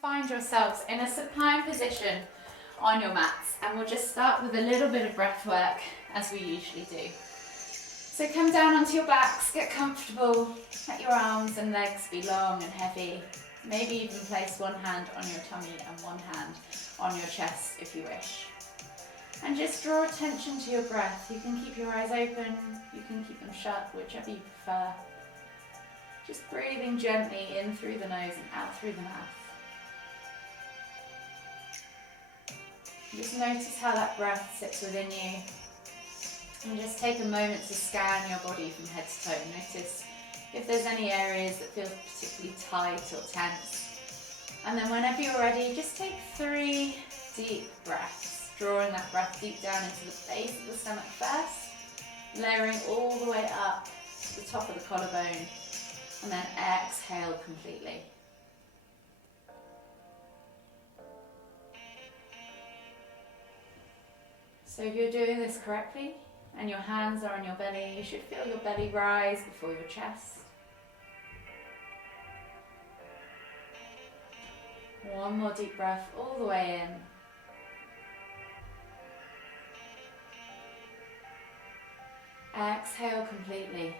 Find yourselves in a supine position on your mats, and we'll just start with a little bit of breath work as we usually do. So come down onto your backs, get comfortable, let your arms and legs be long and heavy. Maybe even place one hand on your tummy and one hand on your chest if you wish. And just draw attention to your breath. You can keep your eyes open, you can keep them shut, whichever you prefer. Just breathing gently in through the nose and out through the mouth. Just notice how that breath sits within you. And just take a moment to scan your body from head to toe. Notice if there's any areas that feel particularly tight or tense. And then whenever you're ready, just take 3 deep breaths, drawing that breath deep down into the base of the stomach first, layering all the way up to the top of the collarbone, and then exhale completely. So if you're doing this correctly and your hands are on your belly, you should feel your belly rise before your chest. One more deep breath all the way in. Exhale completely.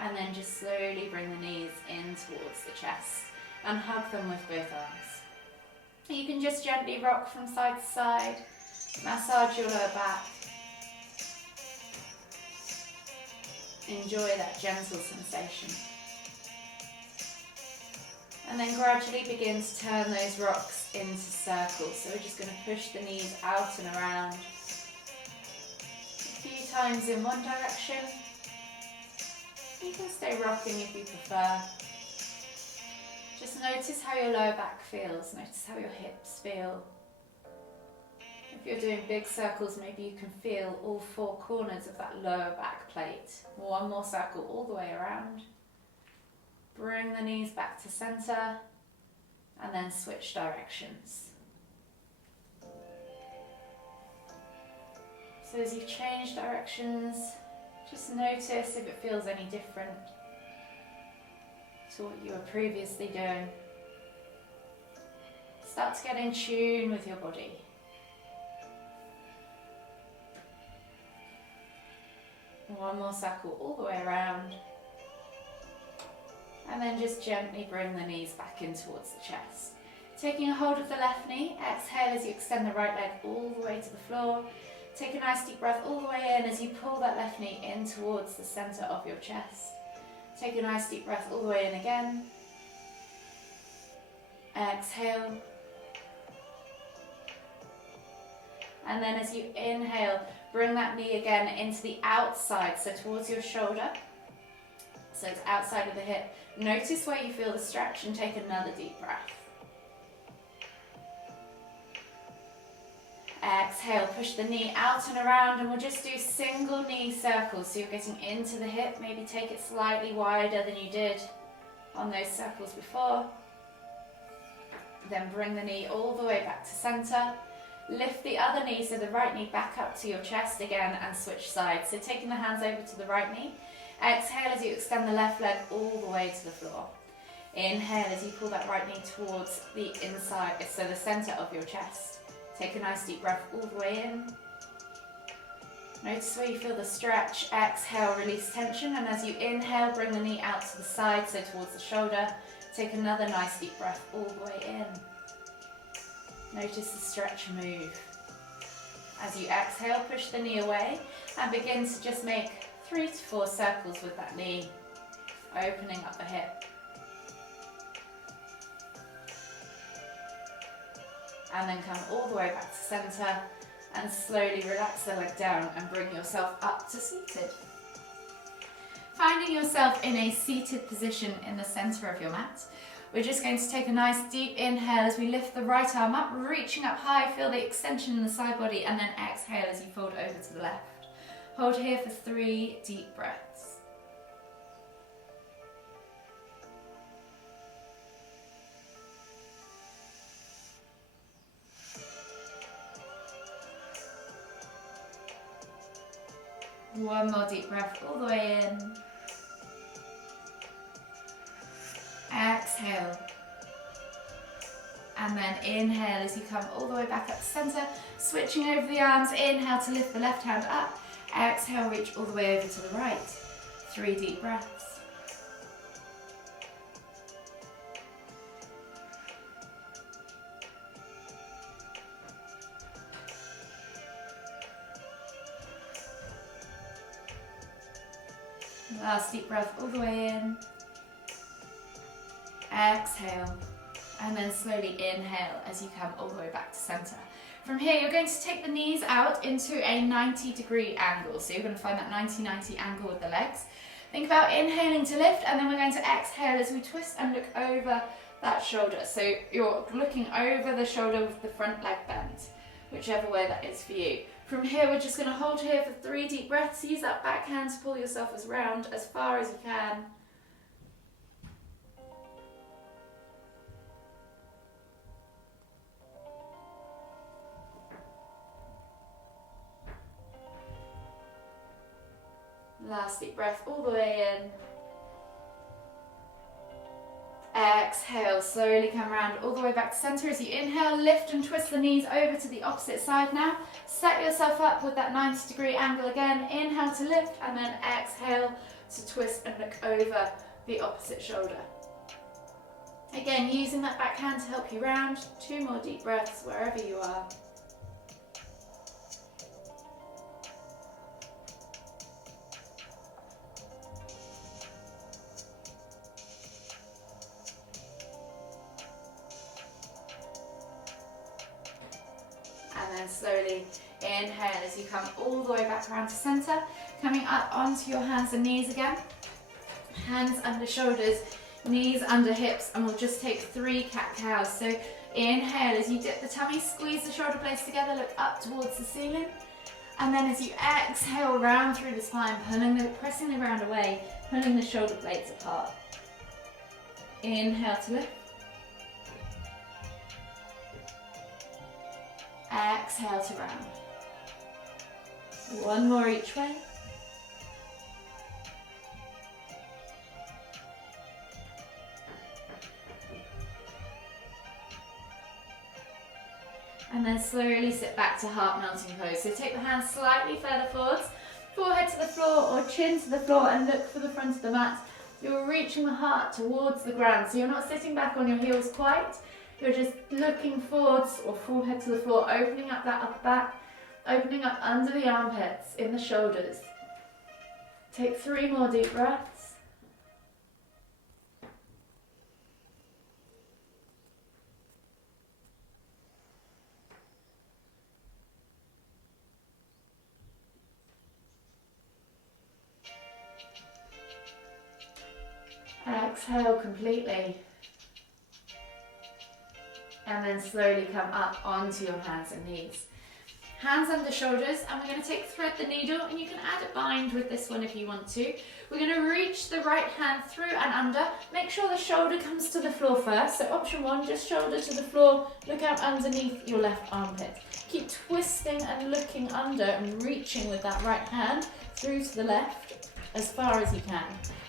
And then just slowly bring the knees in towards the chest and hug them with both arms. You can just gently rock from side to side, massage your lower back. Enjoy that gentle sensation. And then gradually begin to turn those rocks into circles. So we're just going to push the knees out and around. A few times in one direction. You can stay rocking if you prefer. Just notice how your lower back feels. Notice how your hips feel. If you're doing big circles, maybe you can feel all 4 corners of that lower back plate. One more circle all the way around. Bring the knees back to center and then switch directions. So as you change directions, just notice if it feels any different to what you were previously doing. Start to get in tune with your body. One more circle all the way around. And then just gently bring the knees back in towards the chest. Taking a hold of the left knee, exhale as you extend the right leg all the way to the floor. Take a nice deep breath all the way in as you pull that left knee in towards the center of your chest. Take a nice deep breath all the way in again. Exhale. And then as you inhale, bring that knee again into the outside, so towards your shoulder. So it's outside of the hip. Notice where you feel the stretch and take another deep breath. Exhale, push the knee out and around, and we'll just do single knee circles. So you're getting into the hip, maybe take it slightly wider than you did on those circles before. Then bring the knee all the way back to center. Lift the other knee, so the right knee back up to your chest again, and switch sides. So taking the hands over to the right knee. Exhale as you extend the left leg all the way to the floor. Inhale as you pull that right knee towards the inside, so the center of your chest. Take a nice deep breath all the way in. Notice where you feel the stretch. Exhale, release tension, and as you inhale, bring the knee out to the side, so towards the shoulder. Take another nice deep breath all the way in. Notice the stretch move. As you exhale, push the knee away and begin to just make 3 to 4 circles with that knee, opening up the hip. And then come all the way back to center and slowly relax the leg down and bring yourself up to seated. Finding yourself in a seated position in the center of your mat, we're just going to take a nice deep inhale as we lift the right arm up, reaching up high, feel the extension in the side body, and then exhale as you fold over to the left. Hold here for 3 deep breaths. One more deep breath all the way in. Exhale. And then inhale as you come all the way back up to center, switching over the arms. Inhale to lift the left hand up. Exhale, reach all the way over to the right. 3 deep breaths. Last deep breath all the way in. Exhale. And then slowly inhale as you come all the way back to center. From here, you're going to take the knees out into a 90-degree angle. So you're going to find that 90-90 angle with the legs. Think about inhaling to lift, and then we're going to exhale as we twist and look over that shoulder. So you're looking over the shoulder with the front leg bent, whichever way that is for you. From here, we're just going to hold here for 3 deep breaths. Use that back hand to pull yourself as round as far as you can. Last deep breath all the way in. Exhale, slowly come around all the way back to center. As you inhale, lift and twist the knees over to the opposite side now. Set yourself up with that 90-degree angle again. Inhale to lift, and then exhale to twist and look over the opposite shoulder. Again, using that back hand to help you round. 2 more deep breaths wherever you are. And then slowly inhale as you come all the way back around to center, coming up onto your hands and knees again. Hands under shoulders, knees under hips, and we'll just take 3 cat-cows. So inhale as you dip the tummy, squeeze the shoulder blades together, look up towards the ceiling. And then as you exhale, round through the spine, pressing the ground away, pulling the shoulder blades apart. Inhale to lift. Exhale to round. 1 more each way. And then slowly sit back to heart melting pose. So take the hands slightly further forwards, forehead to the floor or chin to the floor, and look for the front of the mat. You're reaching the heart towards the ground. So you're not sitting back on your heels quite. You're just looking forwards or forehead to the floor, opening up that upper back, opening up under the armpits, in the shoulders. Take 3 more deep breaths. Exhale completely. And then slowly come up onto your hands and knees. Hands under shoulders, and we're going to take thread the needle, and you can add a bind with this one if you want to. We're going to reach the right hand through and under. Make sure the shoulder comes to the floor first. So option 1, just shoulder to the floor, look out underneath your left armpit. Keep twisting and looking under and reaching with that right hand through to the left as far as you can.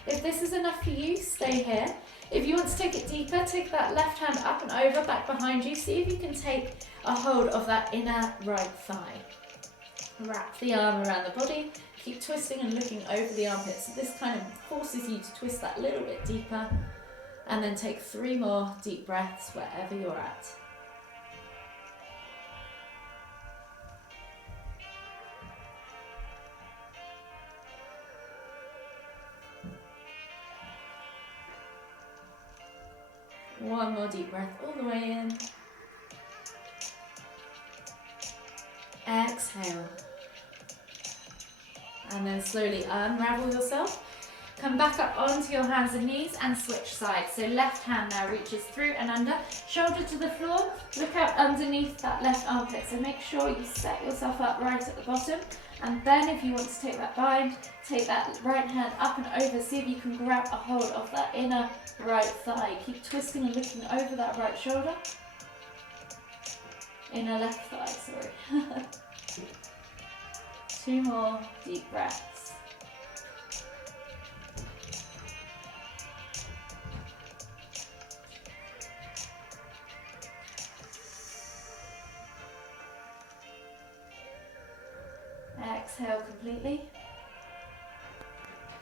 If this is enough for you, stay here. If you want to take it deeper, take that left hand up and over, back behind you. See if you can take a hold of that inner right thigh. Wrap the arm around the body. Keep twisting and looking over the armpits. So this kind of forces you to twist that little bit deeper. And then take 3 more deep breaths wherever you're at. One more deep breath all the way in. Exhale. And then slowly unravel yourself. Come back up onto your hands and knees and switch sides. So left hand now reaches through and under, shoulder to the floor, look out underneath that left armpit. So make sure you set yourself up right at the bottom. And then if you want to take that bind, take that right hand up and over. See if you can grab a hold of that inner right thigh. Keep twisting and looking over that right shoulder. Inner left thigh, sorry. 2 more deep breaths. exhale completely.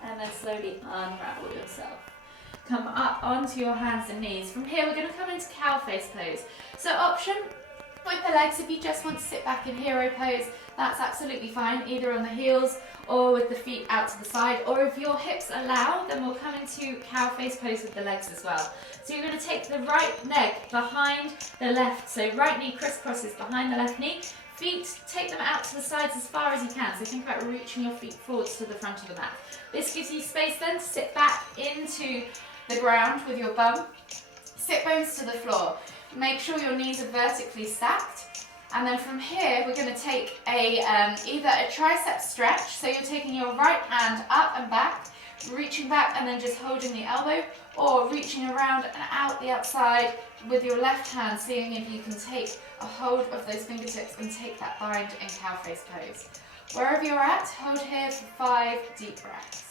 And then slowly unravel yourself. Come up onto your hands and knees. From here, we're going to come into cow face pose. So option with the legs, if you just want to sit back in hero pose, that's absolutely fine, either on the heels or with the feet out to the side. Or if your hips allow, then we'll come into cow face pose with the legs as well. So you're going to take the right leg behind the left. So right knee crisscrosses behind the left knee. Feet, take them out to the sides as far as you can. So think about reaching your feet forwards to the front of the mat. This gives you space then to sit back into the ground with your bum. Sit bones to the floor. Make sure your knees are vertically stacked. And then from here, we're going to take either a tricep stretch. So you're taking your right hand up and back, reaching back and then just holding the elbow, or reaching around and out the outside with your left hand, seeing if you can take a hold of those fingertips and take that bind in cow face pose. Wherever you're at, hold here for 5 deep breaths.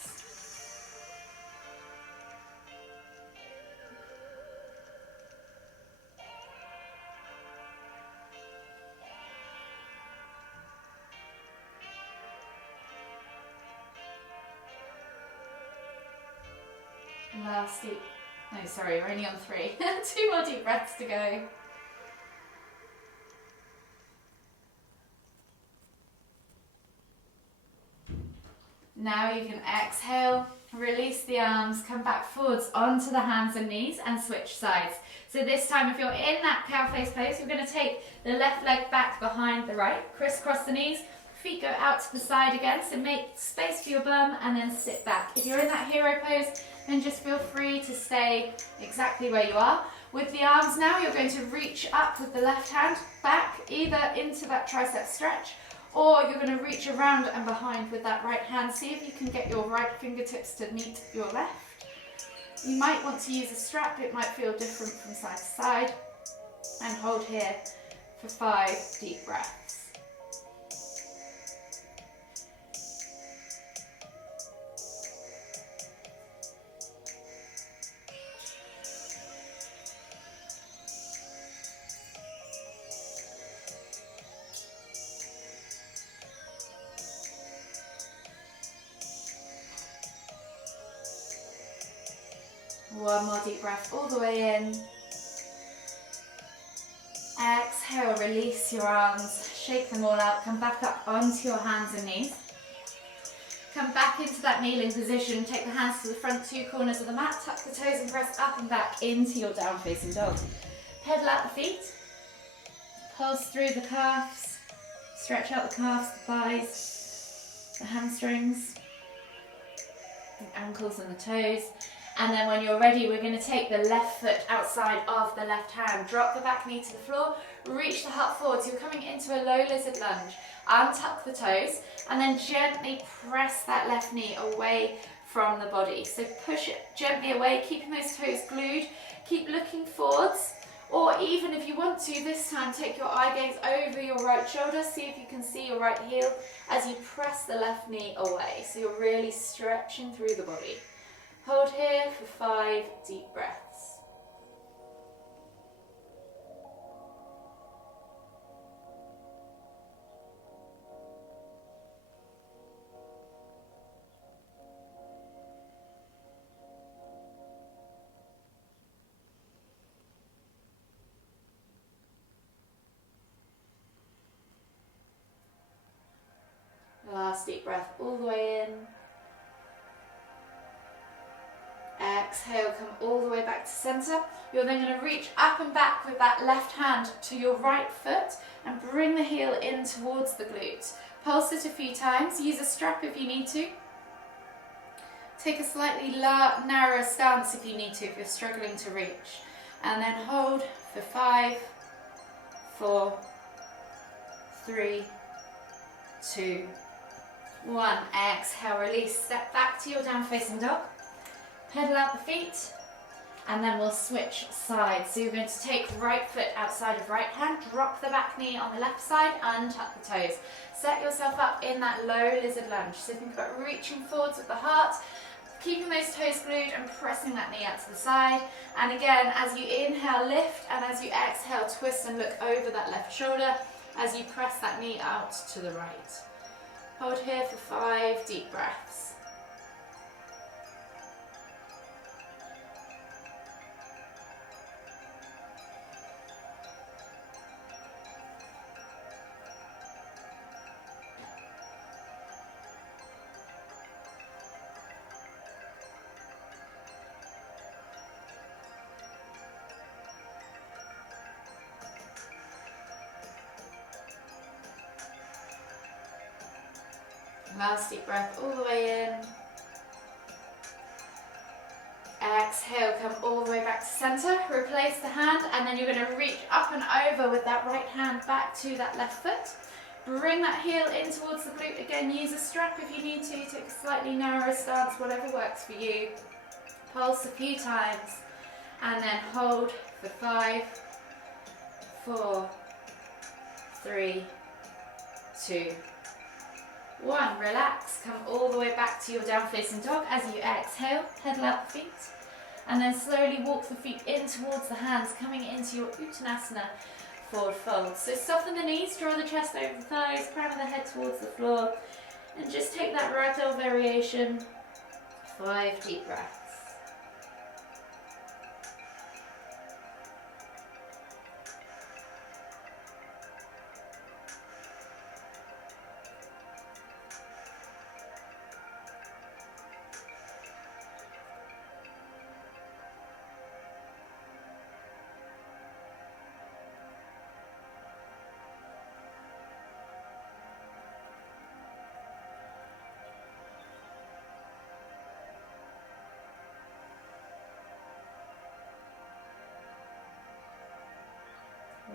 Last deep, no sorry, we're only on 3. 2 more deep breaths to go. Now you can exhale, release the arms, come back forwards onto the hands and knees and switch sides. So this time if you're in that cow face pose, you're going to take the left leg back behind the right, crisscross the knees, feet go out to the side again, so make space for your bum and then sit back. If you're in that hero pose, then just feel free to stay exactly where you are. With the arms now, you're going to reach up with the left hand back, either into that tricep stretch, or you're going to reach around and behind with that right hand. See if you can get your right fingertips to meet your left. You might want to use a strap, it might feel different from side to side. And hold here for 5 deep breaths. One more deep breath all the way in. Exhale, release your arms, shake them all out, come back up onto your hands and knees. Come back into that kneeling position, take the hands to the front 2 corners of the mat, tuck the toes and press up and back into your down facing dog. Pedal out the feet, pulse through the calves, stretch out the calves, the thighs, the hamstrings, the ankles and the toes. And then when you're ready, we're going to take the left foot outside of the left hand. Drop the back knee to the floor, reach the heart forwards. You're coming into a low lizard lunge. Untuck the toes and then gently press that left knee away from the body. So push it gently away, keeping those toes glued. Keep looking forwards. Or even if you want to, this time take your eye gaze over your right shoulder. See if you can see your right heel as you press the left knee away. So you're really stretching through the body. Hold here for 5 deep breaths. Last deep breath all the way in. Exhale, come all the way back to center. You're then going to reach up and back with that left hand to your right foot and bring the heel in towards the glutes. Pulse it a few times. Use a strap if you need to. Take a slightly narrower stance if you need to, if you're struggling to reach. And then hold for 5, 4, 3, 2, 1. Exhale, release. Step back to your down facing dog. Pedal out the feet, and then we'll switch sides. So you're going to take right foot outside of right hand, drop the back knee on the left side, untuck the toes. Set yourself up in that low lizard lunge. So think about reaching forwards with the heart, keeping those toes glued and pressing that knee out to the side. And again, as you inhale, lift, and as you exhale, twist and look over that left shoulder as you press that knee out to the right. Hold here for 5 deep breaths. Last deep breath all the way in. Exhale, come all the way back to center. Replace the hand, and then you're going to reach up and over with that right hand back to that left foot. Bring that heel in towards the glute. Again, use a strap if you need to. Take a slightly narrower stance, whatever works for you. Pulse a few times, and then hold for 5, 4, 3, 2, 1. Relax, come all the way back to your down facing dog as you exhale, pedal out the feet, and then slowly walk the feet in towards the hands, coming into your Uttanasana forward fold. So soften the knees, draw the chest over the thighs, crown of the head towards the floor, and just take that ragdoll variation. 5 deep breaths.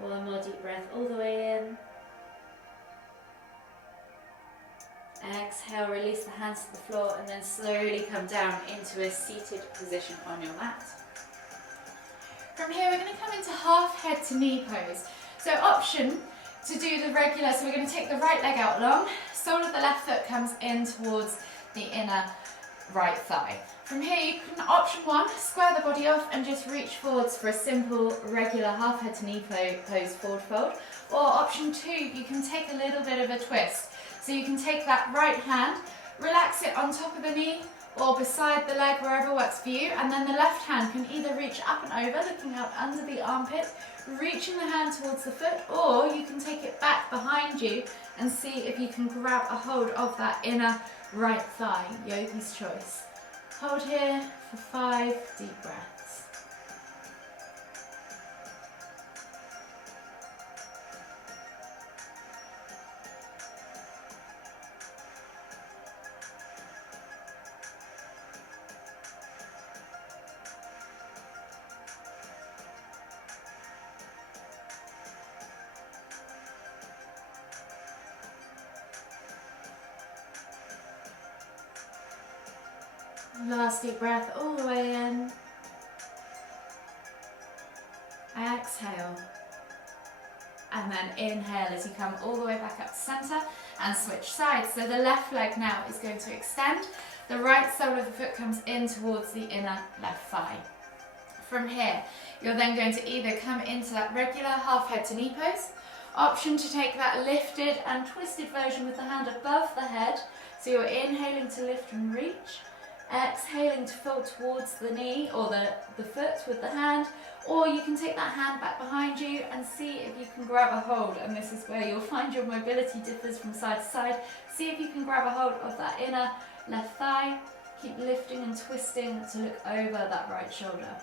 One more deep breath all the way in. Exhale, release the hands to the floor, and then slowly come down into a seated position on your mat. From here, we're going to come into half head to knee pose. So option to do the regular, so we're going to take the right leg out long, sole of the left foot comes in towards the inner right thigh. From here, you can option 1, square the body off and just reach forwards for a simple, regular half head to knee pose forward fold. Or option 2, you can take a little bit of a twist. So you can take that right hand, relax it on top of the knee or beside the leg, wherever works for you, and then the left hand can either reach up and over, looking out under the armpit, reaching the hand towards the foot, or you can take it back behind you and see if you can grab a hold of that inner right thigh, yogi's choice. Hold here for 5 deep breaths. Last deep breath all the way in. Exhale. And then inhale as you come all the way back up to center and switch sides. So the left leg now is going to extend. The right sole of the foot comes in towards the inner left thigh. From here, you're then going to either come into that regular half head to knee pose, option to take that lifted and twisted version with the hand above the head. So you're inhaling to lift and reach, exhaling to fold towards the knee or the foot with the hand, or you can take that hand back behind you and see if you can grab a hold, and this is where you'll find your mobility differs from side to side. See if you can grab a hold of that inner left thigh, keep lifting and twisting to look over that right shoulder.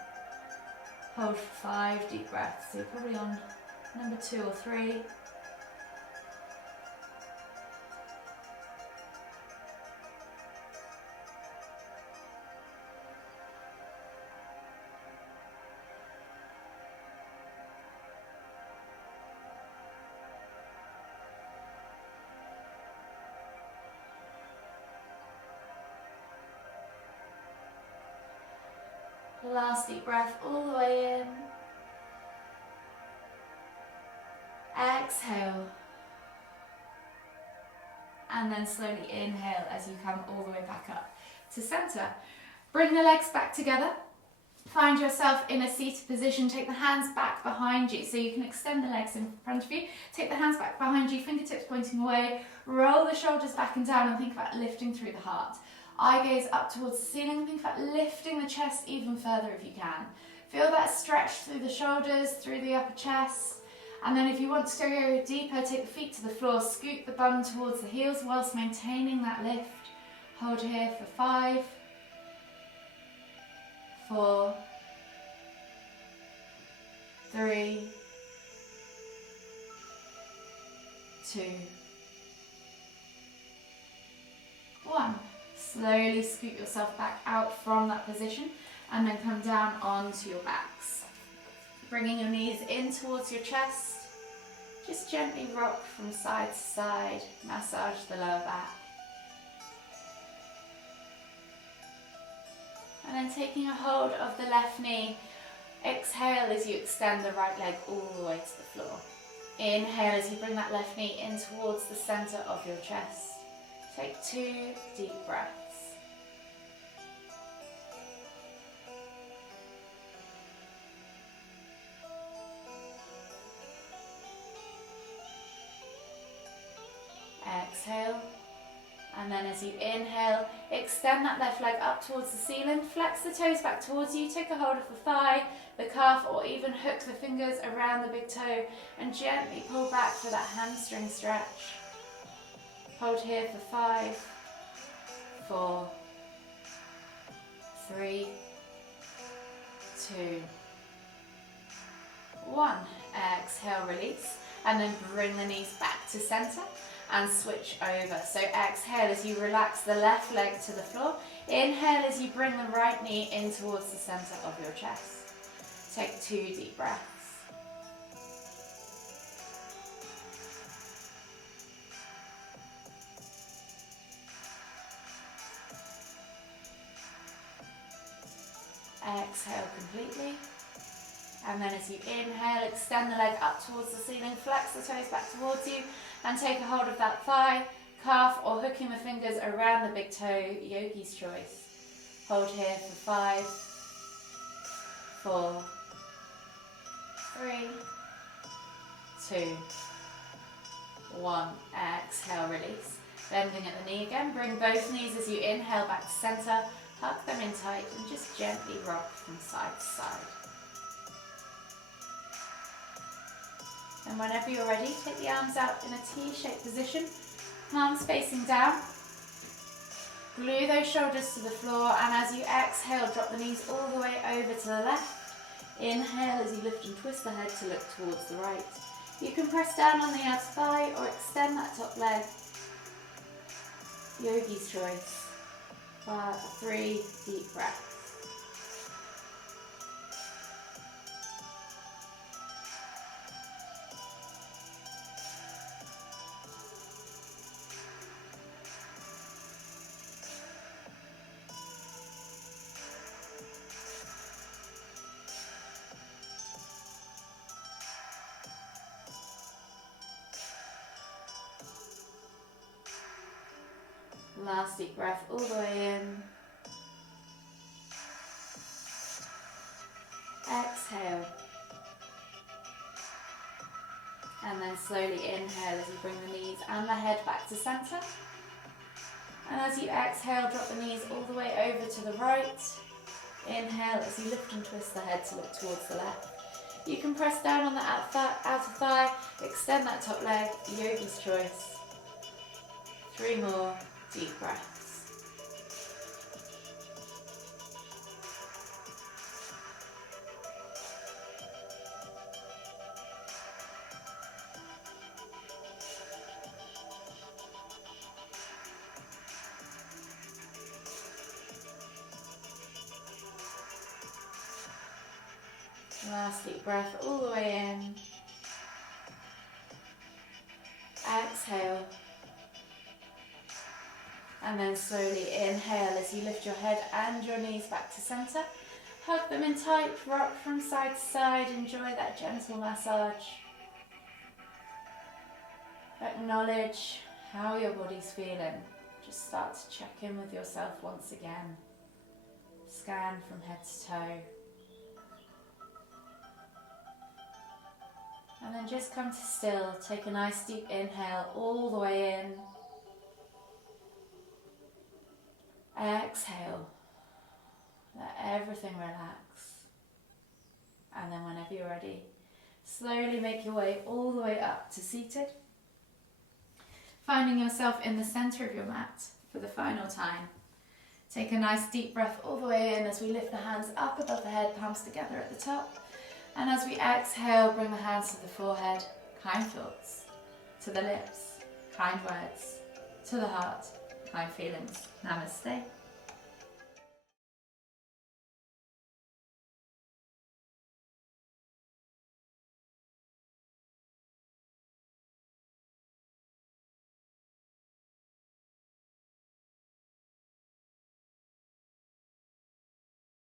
Hold for 5 deep breaths, so you're probably on number 2 or 3. Last deep breath all the way in. Exhale. And then slowly inhale as you come all the way back up to center. Bring the legs back together. Find yourself in a seated position. Take the hands back behind you so you can extend the legs in front of you. Take the hands back behind you, fingertips pointing away. Roll the shoulders back and down and think about lifting through the heart. Eye gaze up towards the ceiling. Think about lifting the chest even further if you can. Feel that stretch through the shoulders, through the upper chest. And then if you want to go deeper, take the feet to the floor, scoot the bum towards the heels whilst maintaining that lift. Hold here for 5, 4, 3, 2, 1. Slowly scoot yourself back out from that position and then come down onto your backs. Bringing your knees in towards your chest. Just gently rock from side to side, massage the lower back. And then taking a hold of the left knee, exhale as you extend the right leg all the way to the floor. Inhale as you bring that left knee in towards the center of your chest. Take 2 deep breaths. Exhale, and then as you inhale, extend that left leg up towards the ceiling, flex the toes back towards you, take a hold of the thigh, the calf, or even hook the fingers around the big toe and gently pull back for that hamstring stretch. Hold here for 5, 4, 3, 2, 1. Exhale, release, and then bring the knees back to center and switch over. So exhale as you relax the left leg to the floor. Inhale as you bring the right knee in towards the center of your chest. Take 2 deep breaths. Exhale completely. And then as you inhale, extend the leg up towards the ceiling, flex the toes back towards you, and take a hold of that thigh, calf, or hooking the fingers around the big toe, yogi's choice. Hold here for 5, 4, 3, 2, 1. Exhale, release. Bending at the knee again, bring both knees as you inhale back to center, hug them in tight, and just gently rock from side to side. And whenever you're ready, take the arms out in a T-shaped position, palms facing down. Glue those shoulders to the floor, and as you exhale, drop the knees all the way over to the left. Inhale as you lift and twist the head to look towards the right. You can press down on the outer thigh or extend that top leg. Yogi's choice. 3 deep breaths. Last deep breath all the way in. Exhale. And then slowly inhale as you bring the knees and the head back to center. And as you exhale, drop the knees all the way over to the right. Inhale as you lift and twist the head to look towards the left. You can press down on the outer thigh, extend that top leg, yogi's choice. 3 more deep breaths. Last deep breath all the way in. Exhale. And then slowly inhale as you lift your head and your knees back to center. Hug them in tight, rock from side to side. Enjoy that gentle massage. Acknowledge how your body's feeling. Just start to check in with yourself once again. Scan from head to toe. And then just come to still. Take a nice deep inhale all the way in. Exhale. Let everything relax. And then whenever you're ready, slowly make your way all the way up to seated. Finding yourself in the center of your mat for the final time. Take a nice deep breath all the way in as we lift the hands up above the head, palms together at the top. And as we exhale, bring the hands to the forehead. Kind thoughts. To the lips. Kind words. To the heart. Kind feelings. Namaste.